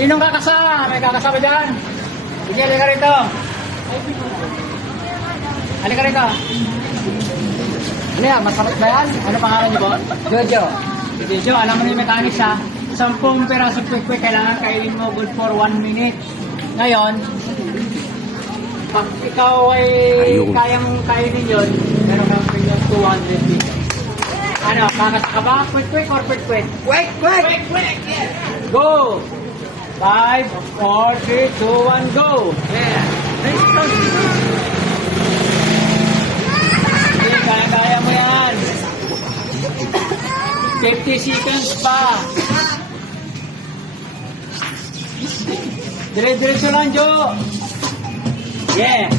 Sinong kakasa? May kakasa ba dyan? Sige, halika rito. Halika rito. Ano yan? Masarap ba yan? Ano pangalan niyo po? Jojo. Jojo, alam mo na yung mechanics ha? 10 peraso quick-quick, kailangan kainin mo good for 1 minute. Ngayon, pag ikaw ay kayang kainin yun, meron kang premium 200 pesos. Ano, kakasa ka ba? Quick-quick or quick-quick? Quick! Yeah. Go! 5, 4, 3, 2, 1, go! Yeah. Okay, kaya-kaya mo yan. 50 seconds pa. Dire-diretso lang, Jo. Yeah.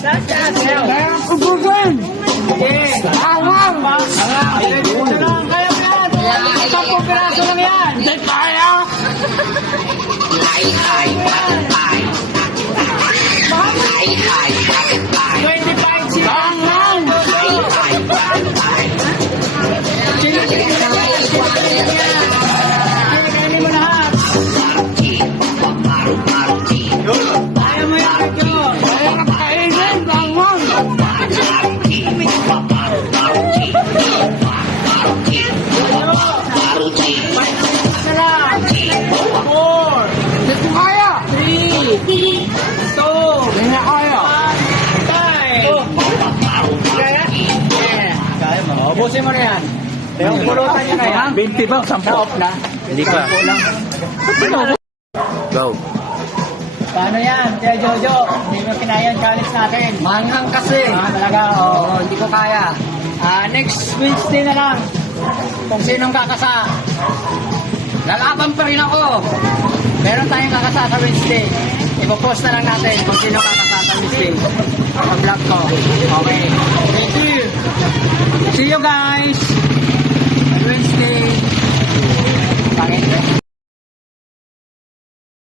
Kaya ang kubugan! Yeah. Awang! Dire-diretso lang. Kaya mo yan. 10 piraso lang yan. Hindi kaya! Ay, bakit tayo? Ay, bakit tayo? 25 seconds. Awang! Ay, bakit tayo? Kainin mo lahat. Maruti, maruti. Kaya mo yan, Jo. Kaya ang kainin! Awang! Maruti, maruti. Maruti, maruti. Isa lang. 4, Hindi ko kaya! 3, 2, Hindi na kaya! 5. Kaya? Yeah. Kaya mo. Ubusin mo na yan. Yung pulutan niya na yan. 20 ba? 10? Na-off na. Hindi pa. Kulang. Go. Paano yan? Kaya Jojo, hindi mo kinayan challenge natin. Manghang kasi! Talaga, oo. Oo, hindi ko kaya. Next Wednesday na lang. Kung sinong kakasa. Lalaban pa rin ako! Meron tayong kakasa sa Wednesday. Ipopost na lang natin kung sino kakasa sa Wednesday. Sa vlog ko. Okay.